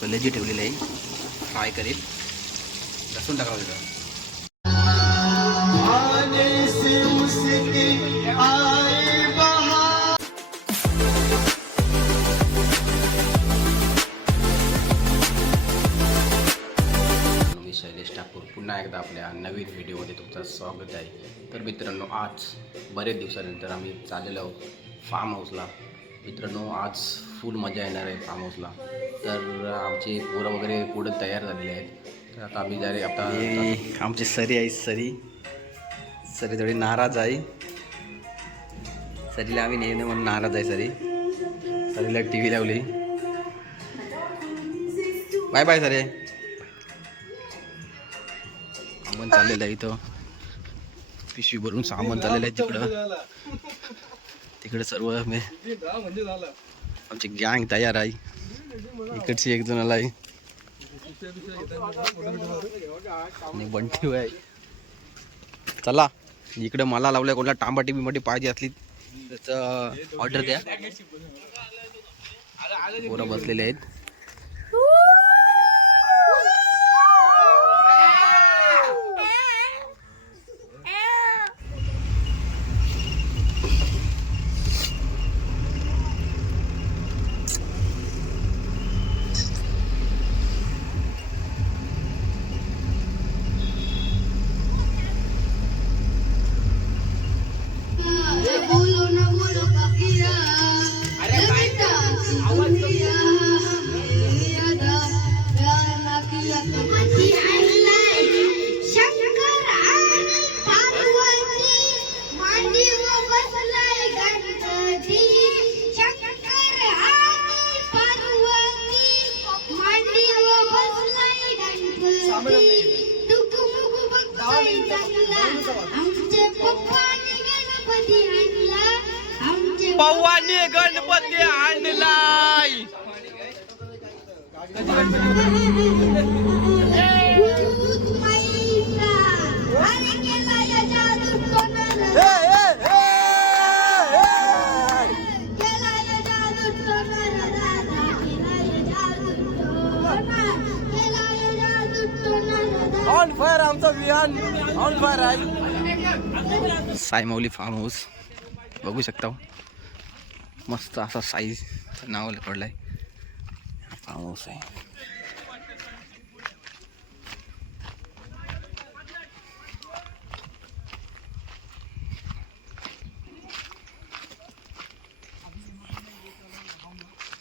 कलेजी ठेवलेली आहे, फ्राय करेल, लसूण टाकावं तिथं. मी शैलेश ठाकूर पुन्हा एकदा आपल्या नवीन व्हिडिओमध्ये तुमचं स्वागत आहे. तर मित्रांनो, आज बरेच दिवसानंतर आम्ही चाललेलो आहोत फार्म हाऊसला. मित्रांनो, आज फुल मजा येणार आहे फार्म हाऊसला. तर आमचे पोरं वगैरे पुढे तयार झालेले आहेत. तर आता आम्ही आता आमची सरी आहे, सरी थोडी नाराज आहे. सरीला आम्ही नेहमी म्हणून नाराज आहे. सरीला टी व्ही लावली. बाय बाय सरे. सामान चाललेलं आहे इथं, पिशवी भरून सामान चाललेलं आहे तिकडं सर्व आमची गँग तयार आहे. इकडची एक जण आहे आणि बंटी आहे. चला, इकडे मला लावलंय. कोणाला टांबाटी बिंबाटी पाहिजे असली त्याचं ऑर्डर द्या. पोरं बसलेले आहेत. पवानी गणपती आणलाय. ऑन फायर आमचा विहान ऑन फायर आहे. सायमौली फार्म हाऊस बघू शकता. मस्त असा साईज नाव पडलाय. फार्म हाऊस आहे.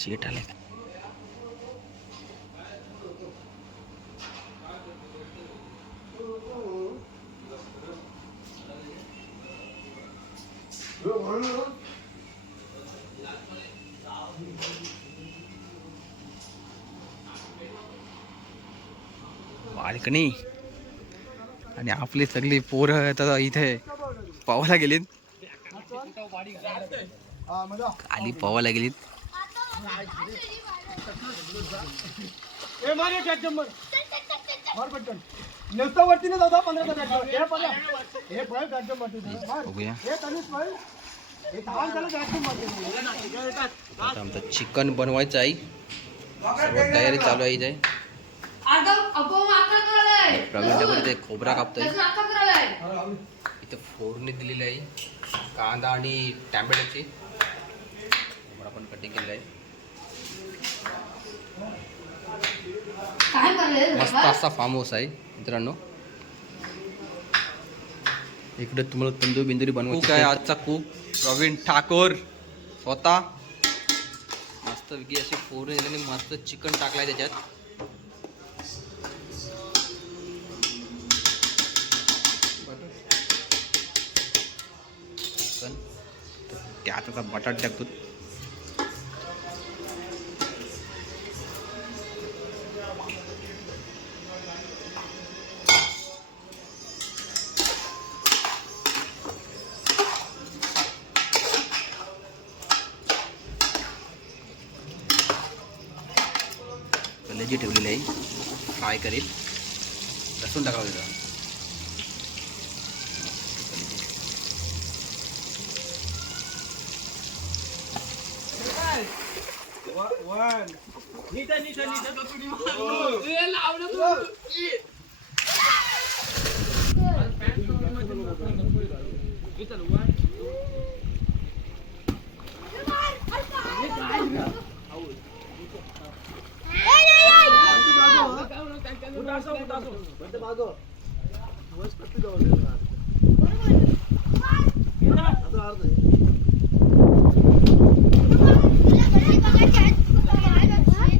शीट आले. बाल्कनी आणि आपली सगळी पोरं आता इथे पवायला गेलीत. खाली पवायला गेलीत. बघूया आता आमचं चिकन बनवायचं आहे. सर्व तयारी चालू आहे इथे. प्रवीण इथे खोबरा कापतोय. इथे फोडणी दिलेली आहे कांदा आणि टॅमॅटोची. खोबरा पण कटिंग केलेलं आहे. मस्त असा फार्म हाऊस आहे मित्रांनो. इकडे तुम्हाला तंदूर बिंदुरी बनवायची आहे. आजचा कुक प्रवीण ठाकूर स्वतः. मस्त विकी अशी फोडणी दिल्याने मस्त चिकन टाकलाय त्याच्यात. त्यात आता बटाटे टाकतो. कलेजी ठेवलेली आहे, फ्राय करेल, लसूण टाकावं तिथं.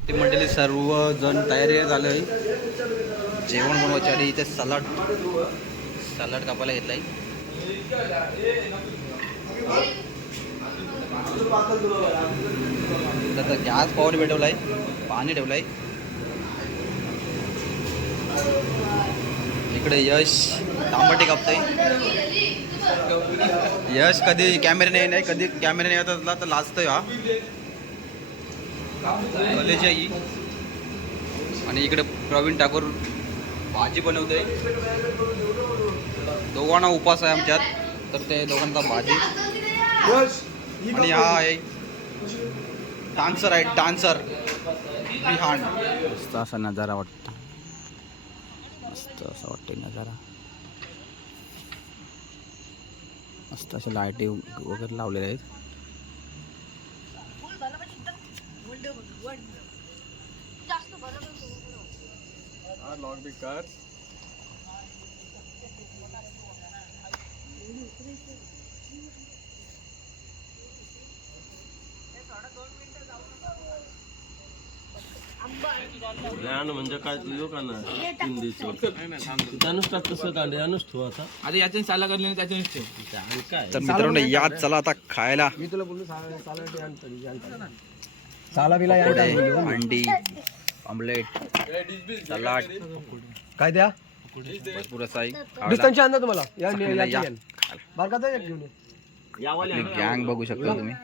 ते मंडळी सर्वजण तयारी झालं आहे जेवण बनवायच्या आधी इथे सलाड कापायला घेतलाय. तर गॅस पावर भेटवलाय, पाणी ठेवलाय. इकडे यश तांबटी कापतय. यश कधी कॅमेऱ्याने नाही, कधी कॅमेऱ्याने येत असला तर लाजतोय हा कलेजाई. आणि इकडे प्रवीण ठाकूर भाजी बनवतोय. दोघांना उपास आहे आमच्यात, तर ते दोघांचा भाजी. आणि हा आहे डान्सर आहे, डान्सर विहान. मस्त असा नजारा वाटतो, मस्त असं वाटते नजारा. मस्त अशा लाईटी वगैरे लावलेल्या आहेत. ज्ञान म्हणजे काय तुझं का ना हिंदीचं त्यानुस टाक तसं कांदे अनुस ठेव आता आता याच्याने साला करले त्याच्यानेच ठेव. काय तर मित्रांनो याद चला आता खायला. मी तुला बोललो पकोडे, अंडी, ऑमलेट, सलाड, काय द्या भरपूर असं आहे. डिस्टन्सची आणा तुम्हाला या खायला या. बारकाचा एक घेऊन ये. आपली गँग बघू शकता तुम्ही.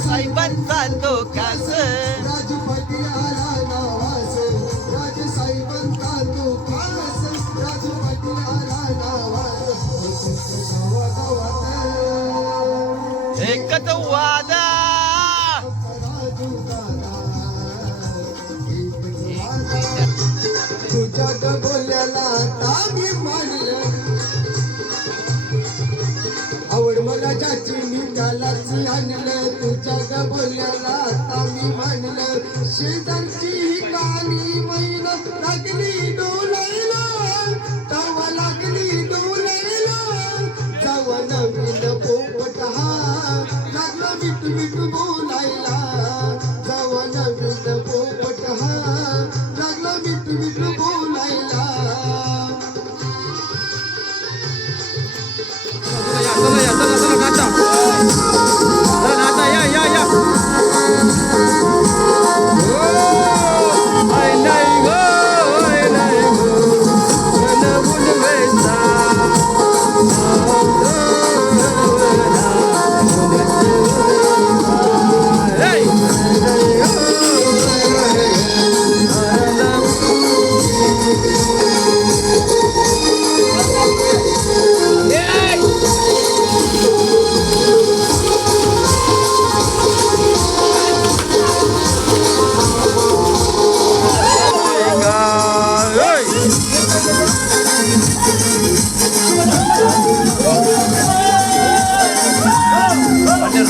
साहेबांचा लोकास राजूपती आला नावास राज साहेबांचा लोकास राजूपती आला नावास एकच वादा तुझ्या बोल्याला ताबी मानलं आवड मला ज्याची मी त्यालाच आणलं तुझ्या बोल्याला आता मी मानलं शेजारची कानी मैन लागली डोलायला तवा लागली डोलायला जावा नवीन पोपट हा लागला मिठ मिठ बोलायला जावा नवीन पोपट हा लागला मिठ मिठ बोलायला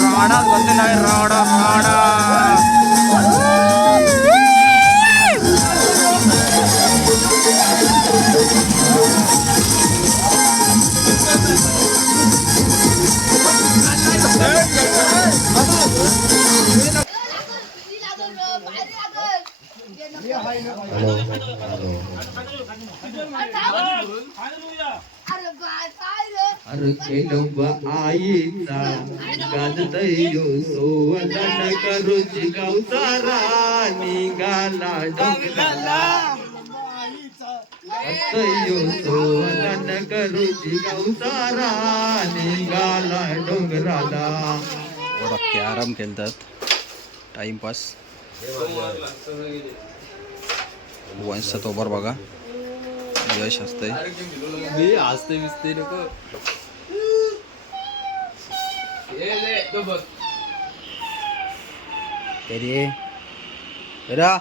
राडा बनते नाही, राडा राडा. अरे खेळोबा आईचा गाजतयो सोवदन करूची गावसारा निघाला डोंगराला अतयो सोवदन करूची गावसारा निघाला डोंगराला. कॅरम खेळतात टाइमपास. वंशचा तोबर बघा, यश असतंय. मी हसते बिसते नको. तरी रा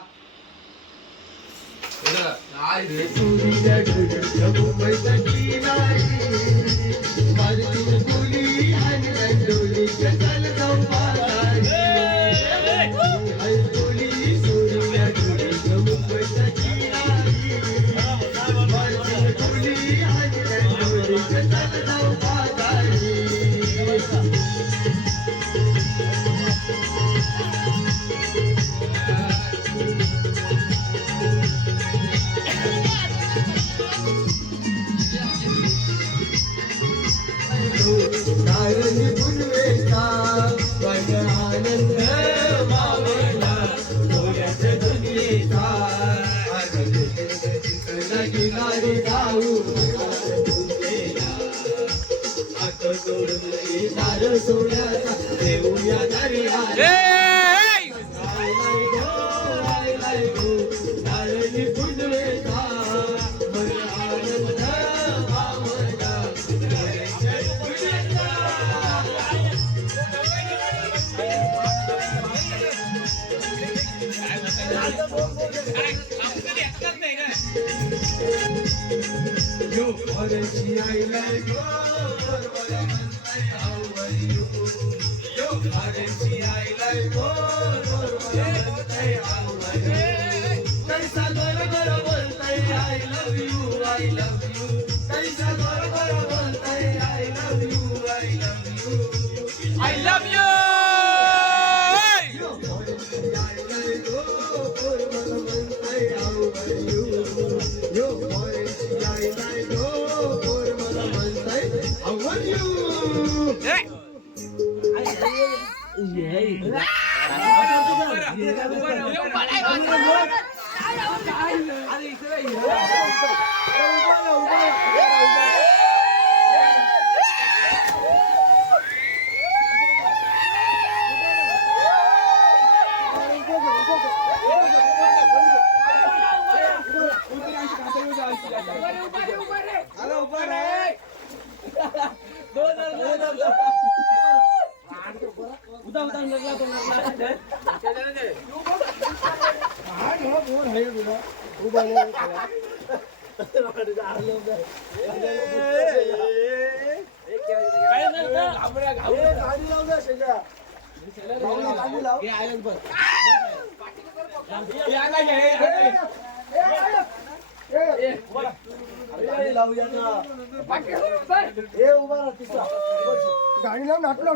गाडी लावून नाटलं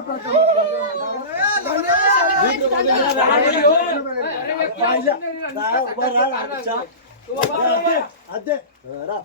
रा